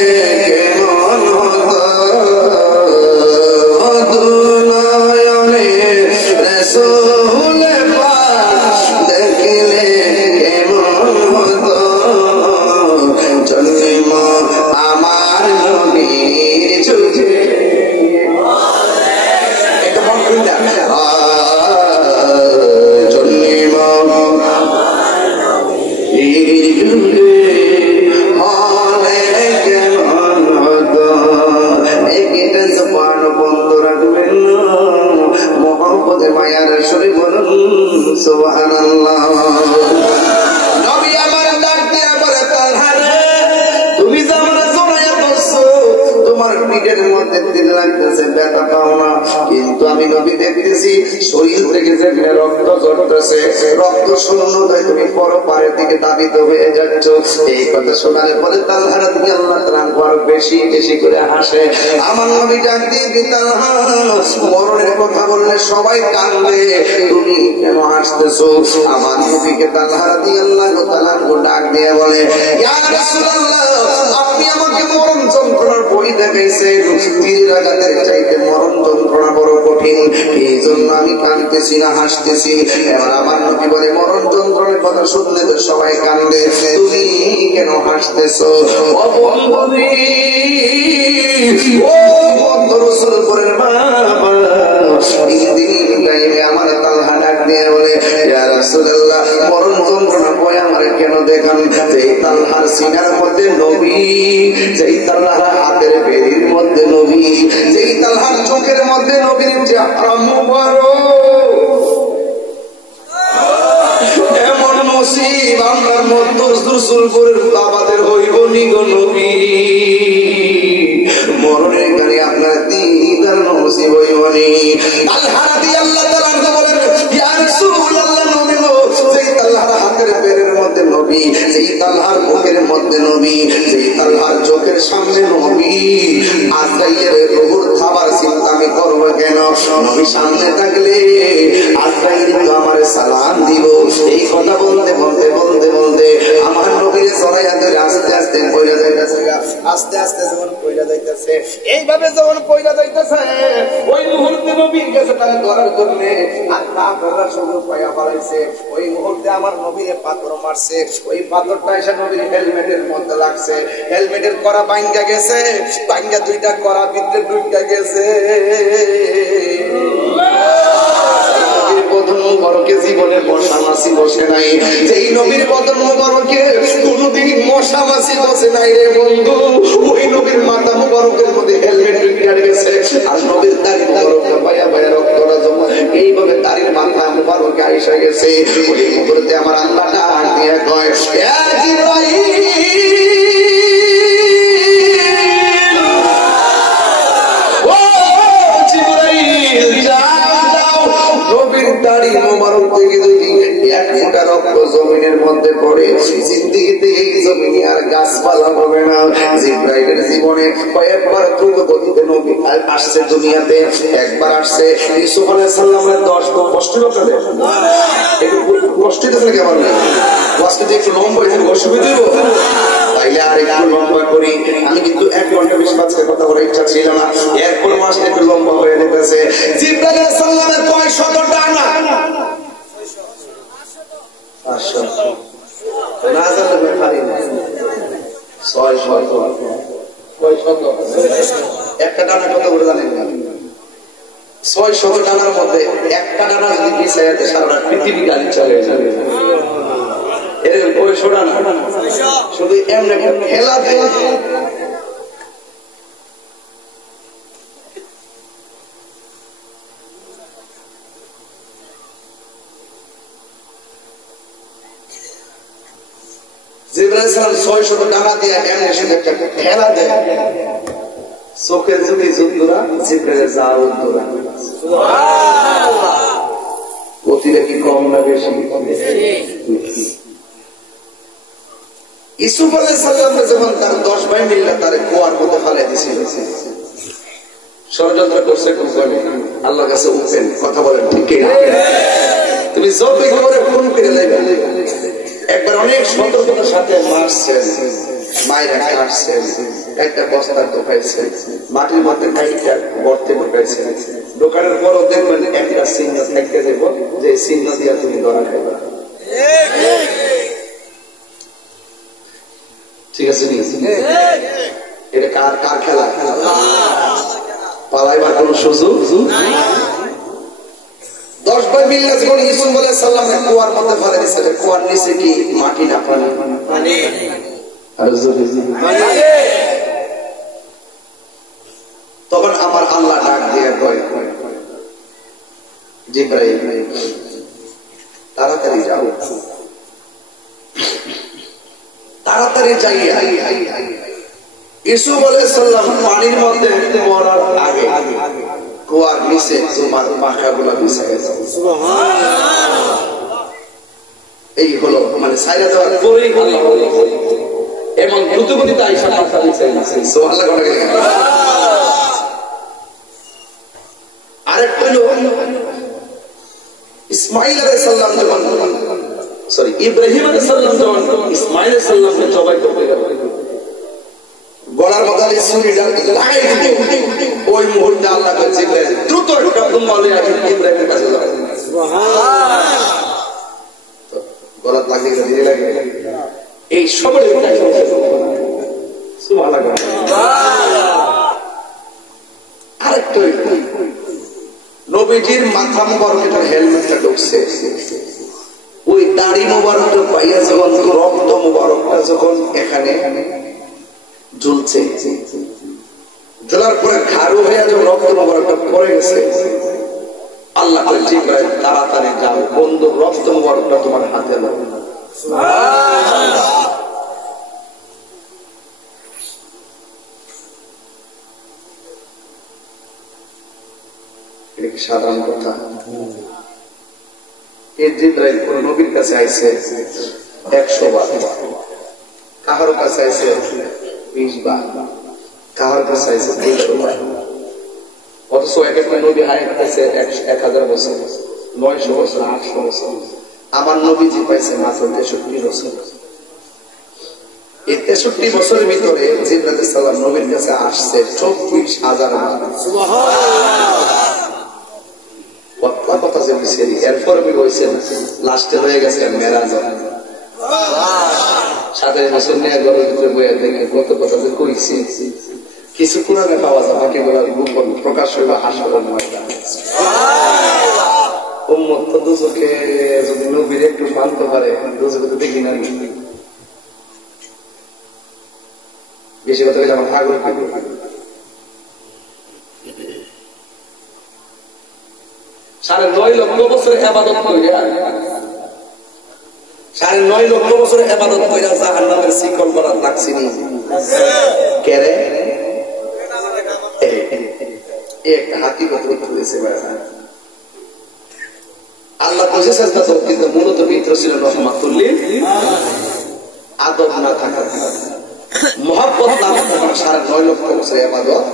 কেমন হতো দুনয়নে রাসূল পাক দেখলে কেমন হতো জন্ম আমার নবীর চোখে এটা মন খুলে মায়ার শরীর বলুন সুবহানাল্লাহ নবী আমার ডাক দিয়া বলে তালহা রে তুমি যে আমারে জড়াইয়া ধরছো তোমার পিঠের মধ্যে দিল লাগতেছে ব্যথা পাও না কিন্তু আমি নবী দেখতেছি শরীর থেকে যে রক্ত ঝরতেছে রক্ত শূন্যতায় তুমি পরপারের দিকে দাবিত হয়ে যাচ্ছ এই কথা শোনার পরে তালহা রাদিয়াল্লাহু তাআলা আরো বেশি বেশি করে হাসে আমার নবী ডাক দিয়ে তালহা মরণের কথা বললে সবাই কাঁদবে তুমি কেন হাসতেছো আমার নবীকে তালহা রাদিয়াল্লাহু তাআলা ডাক দিয়ে বলে ইয়া রাসূলুল্লাহ আপনি আমাকে মরণ যন্ত্রণার ভয় দেখাইছেন তীরের আঘাতের চাইতে মরণ যন্ত্রণা বড় কঠিন এই জন্য আমি কাঁদতেছি না হাসতেছি এবার আমার নবী বলে মরণ যন্ত্রণার কথা শুনলে তো সবাই কান্দে তুমি কেন হাসতেছো ও বন্ধু ও বন্ধু রাসূলের বাবা আমার তালহা ডাক দিয়ে বলে ইয়া রাসূলুল্লাহ মরণ যন্ত্রণা ভয় আমারে কেন দেখান যেই তালহার সিনার মধ্যে নবী যেই তালহার হাতের বেড়ির মধ্যে নবী যেই তালহার চোখের মধ্যে নবীর চেহারা মুবারক এমন নসিব আমরার মধ্য রাসূলের বাবাদের হইব নি গো নবী মরণের গানে আপনার দিদার নসিব হইব নি তালহা রাদিয়াল্লাহু তাআলা বলেন ইয়া রাসূলুল্লাহ নবী গো যেই তালহার হাতের বেড়ির মধ্যে নবী যেই তালহার মুখের মধ্যে নবী যেই তালহার চোখের সামনে নবী আজরাইলের রূহুর খাবার চিন্তা আমি করব কেন নবী সামনে থাকলে আজরাইল তো আমার সালাম দিব এই কথা বলতে বলতে বলতে বলতে আমার নবীর জড়াইয়া ধরে আস্তে আস্তে কইরা যাইতাছে আস্তে আস্তে যখন কইরা যাইতাছে এইভাবে যখন কইরা যাইতাছে ওই মুহূর্তে নবীর কাছে তারা ধরার জন্য আল্লাহ তাআলা সুযোগ পায়া পালাইছে ওই মুহূর্তে আমার নবীর পাথর মারছে ওই পাথরটা এসে নবীর হেলমেটের মধ্যে লাগছে হেলমেটের করা ভাঙা গেছে ভাঙা দুইটা করা ভিতরে ঢুকে গেছে বদন মুবারকে জীবনে মশা মাছি বসে নাই যেই নবীর বদন মুবারকে কোনদিন মশা মাছি বসে নাই রে বন্ধু ওই নবীর মাথা মুবারকের মধ্যে হেলমেট ঢুকে গেছে আর নবীর দাড়ি মুবারকে বায়া বায়া রক্তটা জমা এইভাবে দাড়ির মাথা মুবারকে আইসা গেছে ওই মুহূর্তে আমার আল্লাহ ডাক দিয়ে কয় ইয়া জিবরাইল ও জিবরাইল নবীর দাড়ি মোবারক থেকে যদি এক ফোঁটা রক্ত জমিনের মধ্যে পড়ে জিন্দেগিতে এই জমিনে আর গাছপালা হবে না জিবরাইলের জীবনে কয়েকবার দ্রুত গতিতে নবী আসছে দুনিয়াতে একবার আসছে ইউসুফ আলাইহিস সালামের 10 কষ্ট হবে একটু কষ্ট দিতে কেমন কষ্ট দিয়ে একটু লম্বা হয়েছে অসুবিধা দেব তাইলে আর একটু লম্বা করি আমি কিন্তু 1 ঘন্টা 20 মিনিটের কথা বলার ইচ্ছা ছিল না এরপর মাস একটু লম্বা হয়ে যেতেছে জিবরাইল আলাইহিস সালামের কয় শত ডানা 500 না জানলে খালি না 600 কয় শত একটা ডানা কত করে জানেন না 600 ডানার মধ্যে একটা ডানা যদি বিছায়াতে সারা পৃথিবী গালি চলে যাবে এর কয় শত ডানা শুধু এমনি খেলা খেলা জিবরাইল সালাম 600 টাকা দিয়ে এমনি শুধু একটা ঠেলা দেয়, চোখের যদি যুদ্ধরা জিবরাইলের যাও উদ্দরা। সুবহানাল্লাহ। গতিটা কি কম না বেশি? ইউসুফ আলাইহিস সালাম যখন তার 10 ভাই মিলে তারে কুয়ার মধ্যে ফেলে দিয়েছিল, ষড়যন্ত্র করছে কোন করে? আল্লাহর কাছে উপেন কথা বলেন ঠিক কি না? তুমি যতই করে ফোন করে যাইবে, একবার অনেক সতর্কতার সাথে মারছেন, মায়েরা কাটছেন, একটা বস্তা ঢোকাইছেন, মাটির মধ্যে কাইটা গর্তে ঢোকাইছেন, ঢোকানোর পরও দেখবেন একটা চিহ্ন থেকে যাব যে চিহ্ন দিয়া তুমি ধরা খাইবা। ঠিক আছে? এটা কার কার খেলা? পালাইবার কোন সুযোগ নাই। 10 ভাই মিলে যখন ইউসুফ আলাইহিস সালামের কুয়ার মধ্যে ফেলে দিয়েছে, কুয়ার নিচে কি মাটি না পানি? পানি। আর পানি। তখন আমার আল্লাহ ডাক দিয়ে কয়, জিবরাইল তাড়াতাড়ি যাও, তাড়াতাড়ি যাইয়া ইউসুফ আলাইহিস সালাম পানির মধ্যে পড়ার আগে কুয়ার নিচে তোমার পাখাগুলো বিছায় দাও। সুবহানাল্লাহ। এই হলো মানে সাইরা দেওয়ার পরেই আল্লাহ এবং দ্রুতগতিতে আয়েশা পাখা বিছায় দিয়েছে। সুবহানাল্লাহ। আরেকটা হলো ইসমাঈল আলাইহিস সালাম যখন ইব্রাহিম আলাইহিস সালাম যখন ইসমাঈল আলাইহিস সালামকে জবাই করতে গেল, গলার মধ্যে ছুরিটা লাগাই দিতে, ওই মুহূর্তে আল্লাহ বলছে দ্রুত একটা বলে ইব্রাহিমের কাছে যাও। সুবহানাল্লাহ। গলা লাগিয়ে ধীরে লাগে এই সবের সুবহানাল্লাহ। আরেকটা নবীজির মাথা মোবারকের হেলমেটটা ঢুকছে, ওই দাড়ি মোবারকটা পাইয়া যখন রক্ত মোবারকটা যখন এখানে ঝুলছে, ঝোলার পরে খারু হয়ে যখন রক্ত মোবারকটা পড়ে গেছে, আল্লাহ বলে জিবরাইল তাড়াতাড়ি যাও, বন্ধুর রক্ত মোবারকটা তোমার হাতে নাও। সুবহানাল্লাহ। এটা কি সাধারণ কথা? এই জিবরাইল কোন নবীর কাছে আইছে 100 বার, কাহার কাছে আইছে 20 বার, কাহার কাছে আইছে 200 বার, অথচ এক একটা নবী হায়াত পাইছে 1000 বছর, 900 বছর, 800 বছর। আমার নবীজি পাইছে মাত্র 63 বছর। এই 63 বছরের ভিতরে জিবরাইল সালাম নবীর কাছে আসছে 24,000 বার। সুবহানাল্লাহ। কথা যে বলছি এরপর আমি বলছেন লাস্টে হয়ে গেছে মেরাজ। 27 বছর নিয়ে ঘরের ভিতরে বইয়া দেখে কত কথা যে কইছি, কিছু কোরআনে পাওয়া যায়, বাকিগুলো গোপন প্রকাশ হইবে হাসরের ময়দানে। উম্মত তো দুজকে যদি নবীর একটু মানতে পারে, দুজকে তো দেখি না বেশি কথা বলে আমার আগ্রহ থাকবে। 9.5 লক্ষ বছর ইবাদত কইরা, 9.5 লক্ষ বছর ইবাদত কইরা জাহান্নামের শিকল করা লাগছে নি কে রে? এক হাকিকত হয়েছে ভাই। আল্লাহ কইছে সাজদা তো, কিন্তু মূলত মিত্র ছিল রহমাতুল লিল আদব না থাকা, মহব্বত না থাকা, 9.5 লক্ষ বছর ইবাদত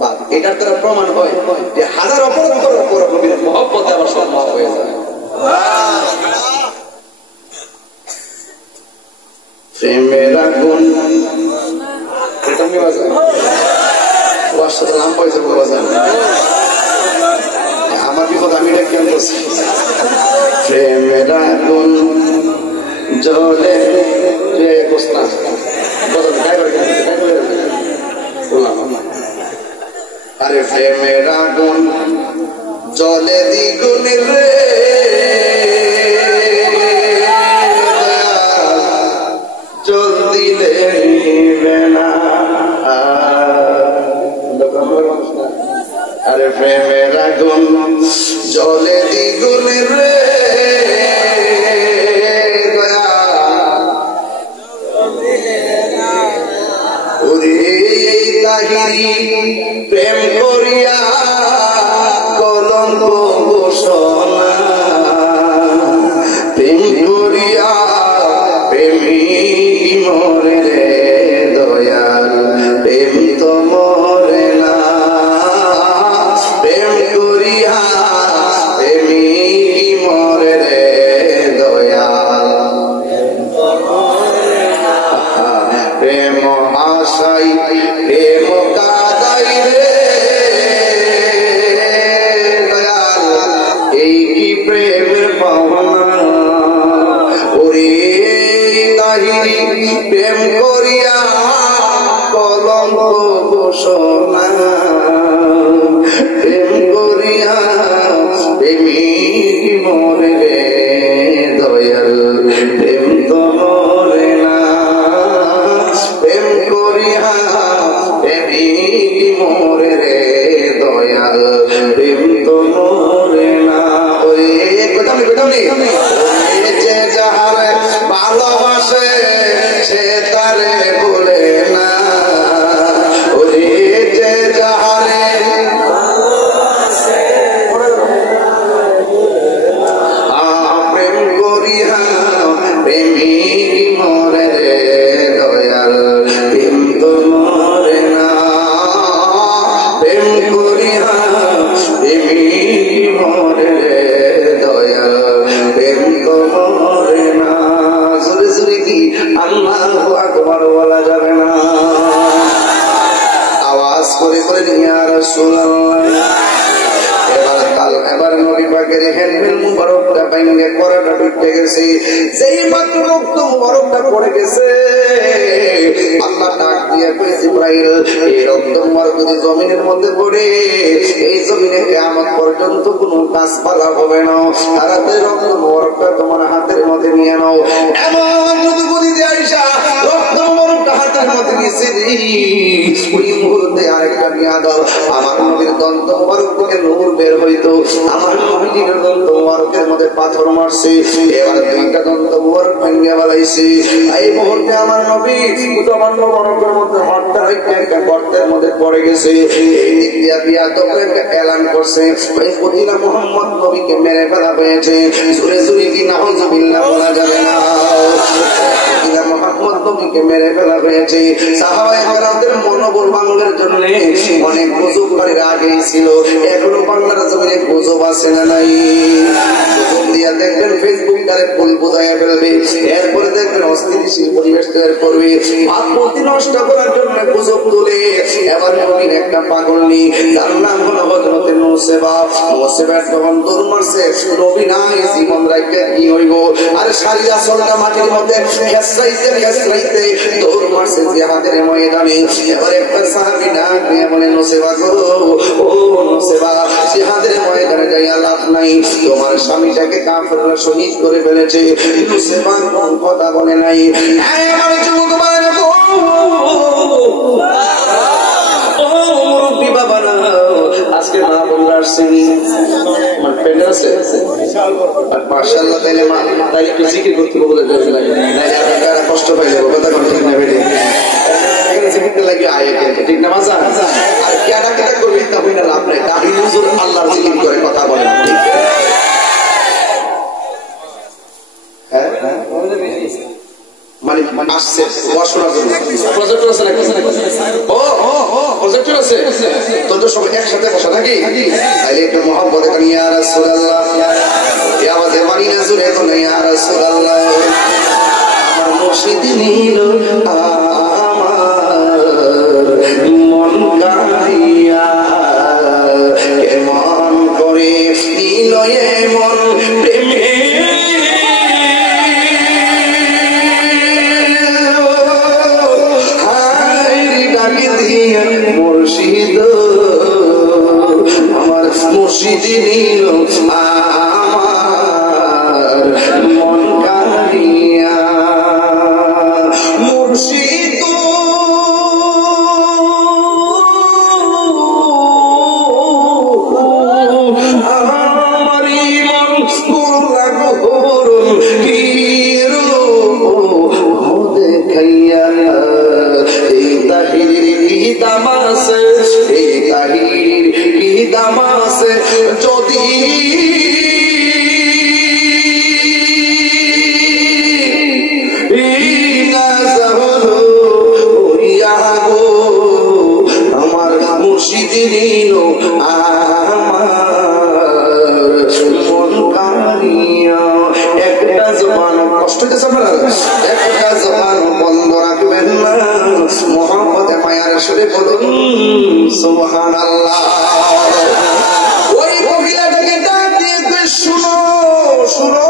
বাদ। এটার দ্বারা প্রমাণ হয় যে হাজার অপরাধ করার পর নবীর মহব্বতে আবার সব মাফ হয়ে যায়। প্রেমের আগুন এটা আমি বাজাই ওর সাথে নাম পয়সা বলে বাজাই, আমার বিপদ আমি এটা কেন করছি। প্রেমের আগুন জলে রে গোসনা আরে প্রেমের আগুন জলে দ্বিগুণ রে, জল দিলে নিবে না। আরে প্রেমের আগুন জলে দ্বিগুণ রে, তাহিরি প্রেম করিয়া কলঙ্ক ঘোষণা প্রেম করিয়া প্রেমিক মরে রে দয়াল প্রেম তো মরে না প্রেম করিয়া প্রেমিক মরে রে দয়াল প্রেম আশাই প্রেম কাদাই রে দয়াল এই কি প্রেমের পাওনা ওরে তাহিরি প্রেম করিয়া কলঙ্ক ঘোষণা প্রেম করিয়া প্রেমিক মরে রে দয়াল প্রেম তো মরে না প্রেম করিয়া প্রেমিক মরে রে দয়াল প্রেম তো মরে না ওই বেটামনি যে যাহারে ভালোবাসে সে তারে বলে না ওরে যে যাহারে প্রেম করিয়া প্রেমিক মরে রে দয়াল প্রেম তো মরে না প্রেম করিয়া প্রেমিক মরে রে দয়াল প্রেম তো মরে না জোরে জোরে কি আল্লাহু আকবার বলা যাবে না আওয়াজ করে করে ইয়া রাসূলুল্লাহ এবার নবী পাকের হ্যান্ডেল মুবারকটা বাইঙ্গে করাটা ঢুকে গেছে যেই মাত্র রক্ত মুবারকটা পড়ে গেছে আল্লাহ ডাক দিয়ে কইছে জিবরাইল এই রক্ত মুবারক যদি জমিনের মধ্যে পড়ে এই জমিনে কিয়ামত পর্যন্ত কোনো গাছপালা হবে না তারাতে রক্ত মুবারকটা তোমার হাতের মধ্যে নিয়ে নাও এমন যদি বলি যে আয়েশা রক্ত মুবারকটা হাতের মধ্যে নিয়েছে ওই মুহূর্তে আরেকটা নিয়াদর আমার নবীর দন্ত মুবারক থেকে নূর বের হইতো আমার নবীর দন্ত মুবারকের মধ্যে পাথর মারছে এবার দুইটা দন্ত মুবারক ভেঙে ফেলাইছে এই মুহূর্তে আমার নবী উদবান্ন মুবারকের মধ্যে হাতটা রেখে একটা গর্তের মধ্যে পড়ে গেছে এই দিক দিয়া দিয়া তখন একটা এলান করছে ওই পুতিনা মুহাম্মদ নবীকে মেরে ফেলা হয়েছে জোরে জোরে কি নাউজুবিল্লাহ বলা যাবে না পুতিনা মুহাম্মদ নবীকে মেরে ফেলা হয়েছে সাহাবায়ে কেরামদের মনোবল ভাঙার জন্য অনেক গুজবকারীরা আগেই ছিল এখনো বাংলার জমিনে গুজব আছে না নাই গুজব দিয়া দেখবেন ফেসবুক তারে ফুল বোঝাইয়া ফেলবে এরপরে দেখবেন অস্থিতিশীল পরিবেশ তৈরি করবে ভাবমূর্তি নষ্ট করার জন্য গুজব তুলে এবার নবীর একটা পাগলনি তার নাম হলো হযরত মুসেবা তখন দৌড় মারছে নবী নাই জীবন রাখতে কি হইব আর সারি আসলটা মাটির মধ্যে খেসরাইতে দৌড় মারছে জিহাদের ময়দানে এবার একটা সাহাবী ডাক দিয়ে বলে মুসেবা গো ও মুসেবা জিহাদের ময়দানে যাইয়া লাভ নাই তোমার স্বামীটাকে কাফেররা শহীদ করে ফেলেছে মুসেবা কোন কথা বলে নাই আমার যুবক ভাইরা গো ও মুরব্বি বাবা না আজকে মা বোনরা আসছেন আমার পেটে আছে মাশাআল্লাহ তাইলে একটু জিকির করতে বলে দেওয়া লাগে নাইলে আপনারা কষ্ট পাইলে কথা কোন ঠিক না বেটে এখানে জিকির লাগে আয়ে ঠিক না মাসা আর কেডা কেডা করবি তা হইনা লাভ নাই দাহি হুজুর আল্লাহর জিকির করে কথা বলেন ঠিক হ্যাঁ মানে আসছে পড়াশোনার জন্য প্রজেক্টর আছে নাকি ও প্রজেক্টর আছে তো তো সব একসাথে বসা নাকি তাইলে একটু মহব্বতে করি ইয়া রাসূলুল্লাহ এই আওয়াজে বাড়ি না জোরে তো ইয়া রাসূলুল্লাহ আমার মুর্শিদ নীল আমার মন কাহিয়া কেমন করে নীল এমন প্রেমে মুর্শিদ আমার মুর্শিদ নীল আমার মন কাহিয়া মুর্শিদ আমার মন পুরা গরম হিরো দেখাইয়া এই তাহির তামাশা জিনাজা হলো ইয়া গো আমার মুর্শিদিন আমার মন কারিয়া একটা জবান কষ্ট হচ্ছে আপনারা একটা জবান বন্ধ রাখবেন না মোহাম্মদে মায়ার সুরে বলুন সুবহানাল্লাহ ওই মহিলাটাকে ডাক দিয়ে শুনো শুনো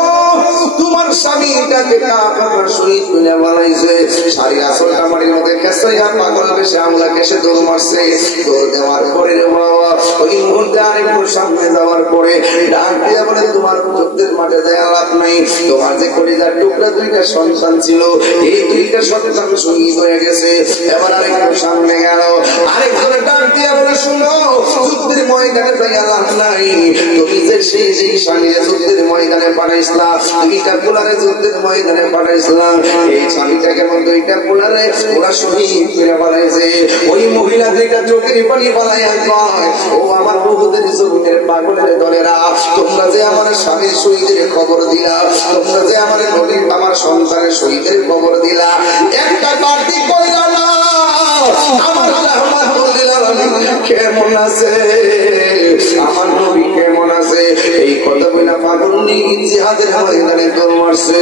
তোমার স্বামীটাকে কাফের শহীদ করে বানাইছে সারি আসলটা মাটির মধ্যে কেসাইয়া পাগল বেশে আমলা কেসে দৌড় মারছে দৌড় দেওয়ার পরে রে বাবা ওই মুহূর্তে আরেকটু সামনে যাওয়ার পরে ডাক দিয়ে বলে তোমার যুদ্ধের মাঠে যাওয়া লাভ নাই তোমার যে কলিজার টুকরা দুইটা সন্তান ছিল এই দুইটা সন্তান শহীদ হয়ে গেছে এবার আরেকটু সামনে গেল আরেকজনে ডাক দিয়ে বলে শুনো যুদ্ধের ময়দানে যাওয়া লাভ নাই তুমি যে সেই স্বামীর যুদ্ধের ময়দানে পাঠাইছিলা দুইটা পোলারে যুদ্ধের ময়দানে পাঠাইছিলা এই স্বামীটাকে দুইটা পোলারে ওরা শহীদ করে বানাইছে ওই মহিলা দুইটা চোখের পানি বানাইয়া কয় ও আমার বহুদের জমিনের পাগলের দলেরা তোমরা যে আমার স্বামীর শহীদের খবর দিলা তোমরা যে আমার নবীর আমার সন্তানের শহীদের খবর দিলা একটা বাড়তি কইলা না আমার কেমন আছে আমার নবী কেমন আছে এই কথা বইলা পাগল নিয়ে জিহাদের ময়দানে দৌড় মারছে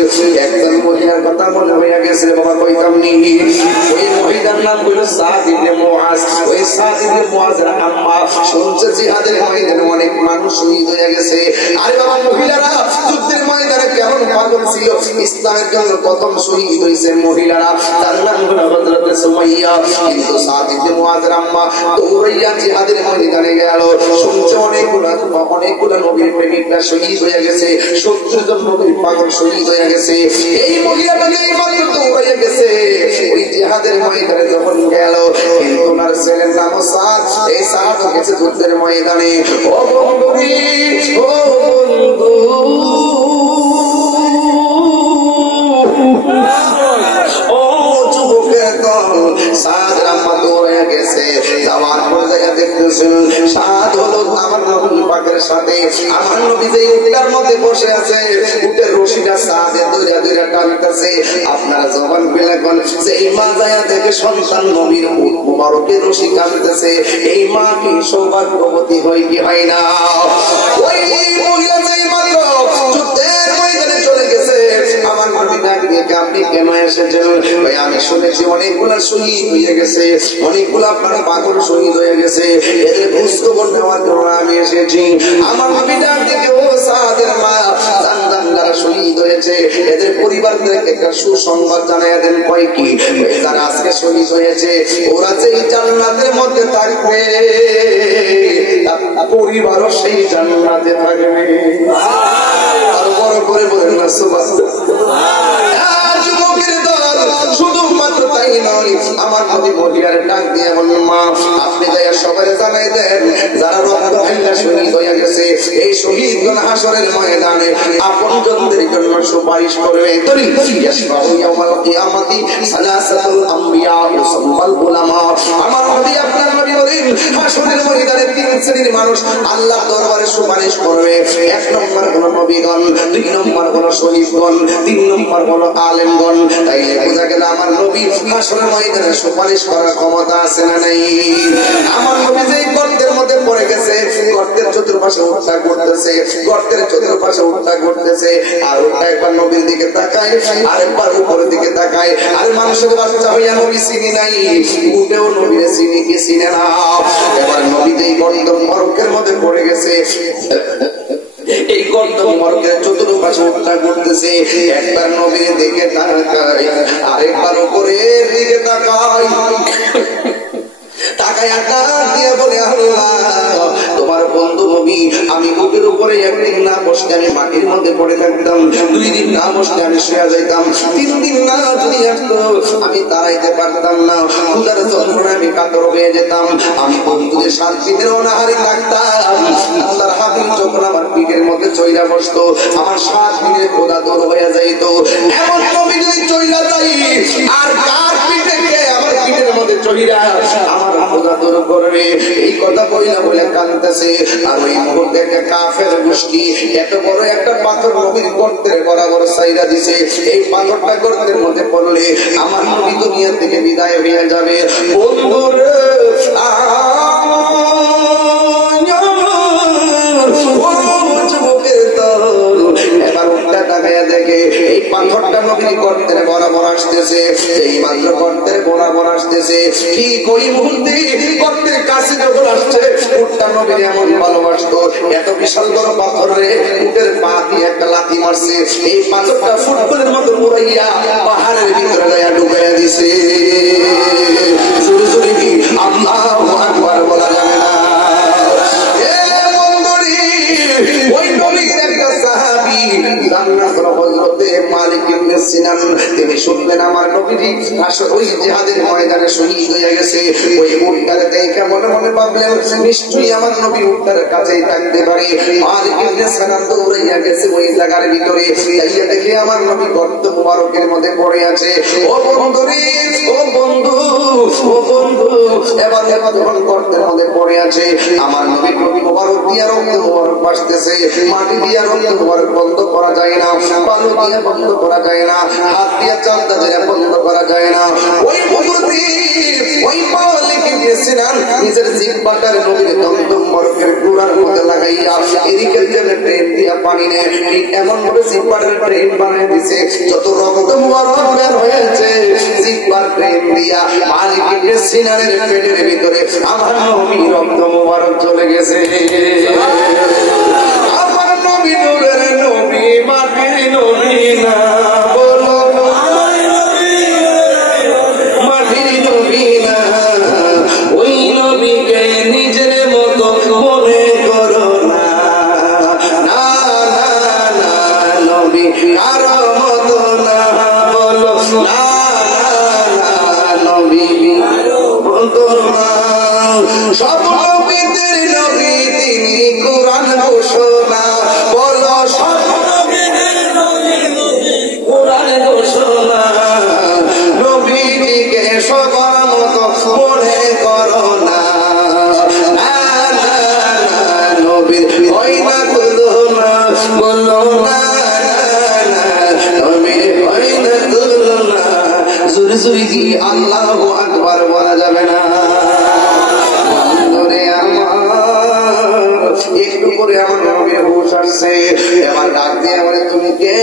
একজন মহিলার কথা মনে হইয়া গেছে বাবা কইতাম নি ওই মহিলার নাম হইল সাদ ইবনে মুআজ ওই সাদ ইবনে মুআজের আম্মা শুনছে জিহাদের ময়দানে অনেক মানুষ শহীদ হয়ে গেছে আরে বাবা মহিলারা যুদ্ধের ময়দানে কেমন পাগল ছিল ইসলামের জন্য প্রথম শহীদ হইছে মহিলারা তার নাম হল হযরত সুমাইয়া কিন্তু সাদ ইবনে মুআজের আম্মা দৌড়াইয়া জিহাদের ময়দানে গেল শুনছে অনেকগুলা নবীর প্রেমিকরা শহীদ হয়ে গেছে 70 জন নবীর পাগল শহীদ হয়ে গেছে এই মহিলাটাকে এই মাত্র দৌড়াইয়া গেছে ওই জিহাদের ময়দানে যখন গেল কিন্তু ওনার ছেলের নাম সাদ এই সাদ গেছে যুদ্ধের ময়দানে ও বন্ধু ও বন্ধু ও যুবকের দল সাদ রাম্মা দৌড়ে গেছে যাওয়ার পর জায়গা দেখতেছেন সাদ হলো আমার নবী পাকের সাথে আমার নবী যে উটের মধ্যে বসে আছে উটের রশিটা সাদে দৌড়ে দৌড়ে টানতেছে আপনারা জবান পেলে কোন যে এই মা জায়া থেকে সন্তান নবীর উট মুবারকের রশি টানতেছে এই মা কি সৌভাগ্যবতী হয় কি হয় না ওই মহিলা যেই মাত্র যুদ্ধের ময়দানে চলে গেছে আমার নবী ডাক দিয়ে আপনি কেন এসেছেন ভাই আমি শুনেছি অনেকগুলা শহীদ হয়ে গেছে অনেকগুলা আপনার পাগল শহীদ হয়ে গেছে এদের খোঁজখবর নেওয়ার জন্য আমি এসেছি আমার নবী ডাক দিয়ে ও সাদের মা জানতাম যারা শহীদ হয়েছে এদের পরিবারদেরকে একটা সুসংবাদ জানাইয়া দেন কয় কি যারা আজকে শহীদ হয়েছে ওরা যে জান্নাতের মধ্যে থাকবে পরিবারও সেই জান্নাতে থাকবে আর বড় করে বলেন না সুবহানাল্লাহ যুবকের দল শুধুমাত্র তাই নয় আমার নবী মহিলার ডাক দিয়ে বললেন মা আপনি যাইয়া সবাই জানাই দেন যারা রক্ত ঢাইলা শহীদ হয়ে গেছে এই শহীদগণ হাসরের ময়দানে আপনজনদের জন্য সুপারিশ করবে তরি ইয়াসমাউ ইয়াউমাল কিয়ামতি সালাসাতুল আম্বিয়া ওয়া সাম্মাল উলামা আমার নবী আপনার নবী বলেন হাসরের ময়দানে তিন শ্রেণীর মানুষ আল্লাহর দরবারে সুপারিশ করবে এক নম্বর হলো নবীগণ দুই নম্বর হলো শহীদগণ তিন নম্বর হলো আলেমগণ তাইলে বোঝা গেল আমার নবী হাসরের ময়দানে সুপারিশ করার ক্ষমতা আছে না নাই আমার নবী যে গর্তের মধ্যে পড়ে গেছে গর্তের চতুর্পাশে উঠা করতেছে গর্তের চতুর্পাশে উঠা করতেছে আর ওটা একবার নবীর দিকে তাকায় আরেকবার উপরের দিকে তাকায় আর মানুষের বাচ্চা হইয়া নবী চিনি নাই উঠেও নবীরে চিনি কি চিনে না এবার নবী যেই গর্ত মরকের মধ্যে পড়ে গেছে এই গর্ত মরকের চতুর্পাশে উঠা করতেছে একবার নবীর দিকে তাকায় আরেকবার উপরের দিকে তাকায় তাকায় আকাশ দিয়ে বলে আল্লাহ তোমার বন্ধু নবী আমি বুকের উপরে একদিন না বসতে আমি মাটির মধ্যে পড়ে থাকতাম 2 দিন না বসতে আমি শুয়ে যাইতাম 3 দিন না যদি আসতো আমি দাঁড়াইতে পারতাম না ক্ষুধার যন্ত্রণায় আমি কাতর হয়ে যেতাম আমি বন্ধুদের 7 দিনের অনাহারি থাকতাম আল্লাহর হাবিব যখন আমার পিঠের মধ্যে চইরা বসতো আমার 7 দিনের ক্ষুধা দূর হয়ে যাইতো এমন নবী যদি চইরা যাই আর কার পিঠে আমার পিঠের মধ্যে চইরা আমার ক্ষুধা দূর করবে এই কথা বইলা বলে কাঁদতেছে আর ওই মুহূর্তে একটা কাফের গোষ্ঠী এত বড় একটা পাথর নবীর গর্তের বরাবর সাইরা দিছে এই পাথরটা গর্তের মধ্যে বললে আমার নবী দুনিয়া থেকে বিদায় হয়ে যাবে। বন্ধুরে এবার উল্টা তাকাইয়া দেখে এই পাথরটা নবীর গর্তের বরাবর আসতেছে, এই মাত্র গর্তের বরাবর আসতেছে। ঠিক ওই মুহূর্তে গর্তের কাছে যখন আসছে, উটটা নবীর এমন ভালোবাসতো, এত বিশাল বড় পাথরে উটের পা দিয়ে একটা লাথি মারছে, এই পাথরটা ফুটবলের মতো উড়াইয়া পাহাড়ের ভিতরে লইয়া ঢুকাইয়া দিছে। জোরে জোরে কি আল্লাহু আকবার বলা যাবে না? ওই নবীর একটা সাহাবী জান্নাতুল হযরতে মালিক ইবনে সিনান, তিনি শুনলেন আমার নবীজি আসলে ওই জিহাদের ময়দানে শহীদ হয়ে গেছে। ওই উটটারে দেখে মনে মনে ভাবলেন নিশ্চয়ই আমার নবী উটটার কাছেই থাকতে পারে। মালিক ইবনে সিনান দৌড়াইয়া গেছে ওই জায়গার ভিতরে, যাইয়া দেখে আমার নবী গর্ত মুবারকের মধ্যে পড়ে আছে। ও বন্ধুরে, ও বন্ধু, ও বন্ধু, এবার যখন গর্তের মধ্যে পড়ে আছে, আমার নবী মুবারক দিয়া রক্ত মুবারক আসতেছে। মাটি দিয়া রক্ত মুবারক বন্ধ করা যায় না, বালু দিয়া বন্ধ করা যায় না, হাত দিয়া চালটা দিয়ে বন্ধ করা যায় না। ওই মুহূর্তে ওই মালিক ইবনে সিনান নিজের জিহ্বাটার নবীর দন্ত মুবারকের গোড়ার মধ্যে লাগাইয়া এদিকে দিয়ে প্রেম দিয়া পানি নেয়, ঠিক এমন ভাবে জিহ্বাটার প্রেম বানিয়ে দিছে, যত রক্ত মুবারক বের হয়েছে জিহ্বার প্রেম দিয়া মালিক ইবনে সিনানের পেটের ভিতরে আমার নবী রক্ত মুবারক চলে গেছে। আমার নবী নূরের নবী, মাটির নবী না, বলো মাটির নবী না, ওই নবীকে নিজের মতো মনে করো না, না না না, নবী কারো মতো না, বলো না না, নবী মতো না। সব নবীদের নবী তিনি, কুরআন ঘোষণা, বলো সব নবীদের নবী কুরআন ঘোষণা, নবীজিকে সবার মতো মনে করো না, না না না, নবীর হয় না তুলনা, বলো না না, নবীর হয় না তুলনা। জোরে জোরে কি আল্লাহু আকবার বলা যাবে না? একটু করে আমার নবীর হুঁশ আসছে, এবার ডাক দিয়ে বলে তুমি কে?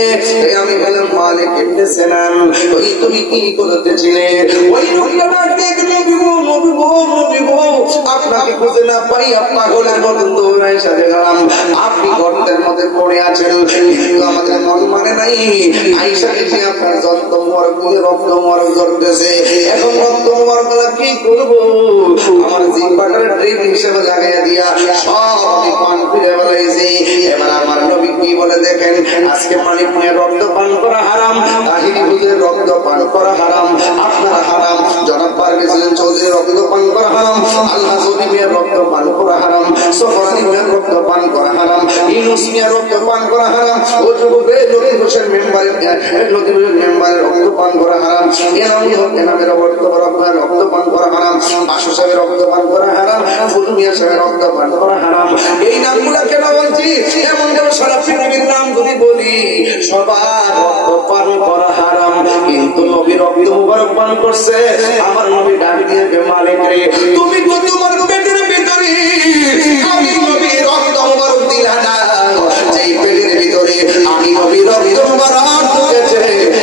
আমি বললাম মালিক ইবনে সিনান। ওই তুমি কি করতেছিলে? ওই লোকটা ডাক দিয়ে নবী গো, নবী গো, নবী গো, আপনাকে খুঁজে না পাই পাগলের মতন দৌড়াই সাথে গেলাম, আপনি গর্তের মধ্যে পড়ে আছেন, কিন্তু আমাদের মন মানে নাই। আয়েশা দেখি আপনার যত মুবারক রক্ত মুবারক ঝরতেছে, এখন রক্ত মুবারক কি করবো? আমার জিহ্বাটার ড্রিপ হিসেবে লাগাইয়া দিয়া সব পান ফিরে বেলাইছি। এবার আমার নবী কি বলে দেখেন, আজকে মালিক মিয়ার রক্ত পান করা হারাম, তাহিরি হুজুরের রক্ত পান করা হারাম, আপনারা হারাম, জনাব পারভেজ চৌধুরীর রক্ত পান করা হারাম, আল্লাহ জলি মিয়ার রক্ত পান করা হারাম, সফরানি মিয়ার রক্ত পান করা হারাম, ইউনুস মিয়ার রক্ত পান করা হারাম, ও যুবকে লতিফ হোসেন মেম্বারের রক্ত পান করা হারাম, এনামের রক্ত পান করা হারাম, আশু সাহেবের রক্ত পান করা হারাম, ফুলু মিয়া সাহেবের রক্ত পান করা হারাম। এই নামগুলা কেন বলছি? এমন যেন সারা পৃথিবীর নাম যদি বলি সবার রক্ত পান করা হারাম, কিন্তু নবী রক্ত মুবারক পান করছে। আমার নবী ডাক দিয়ে মালিক রে, তুমি তো তোমার পেটের ভিতরে আমি নবী রক্ত মুবারক দিলা না, যেই পেটের ভিতরে আমি নবী রক্ত মুবারক ঢুকেছে,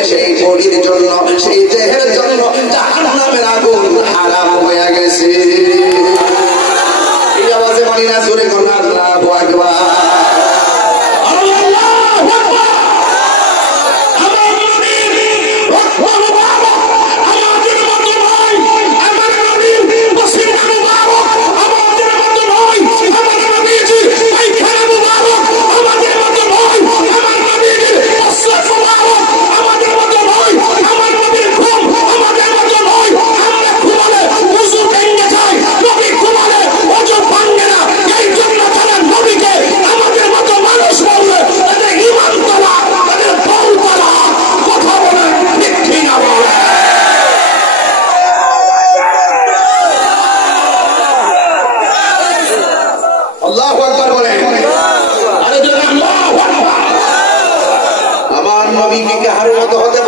সেই বডির জন্য, সেই দেহের জন্য জাহান্নামের আগুন হারাম হয়ে গেছে। এই আওয়াজে মানি না, জোরে কোন আল্লাহু আকবার। আমার নবী কি কাহার মতো হতে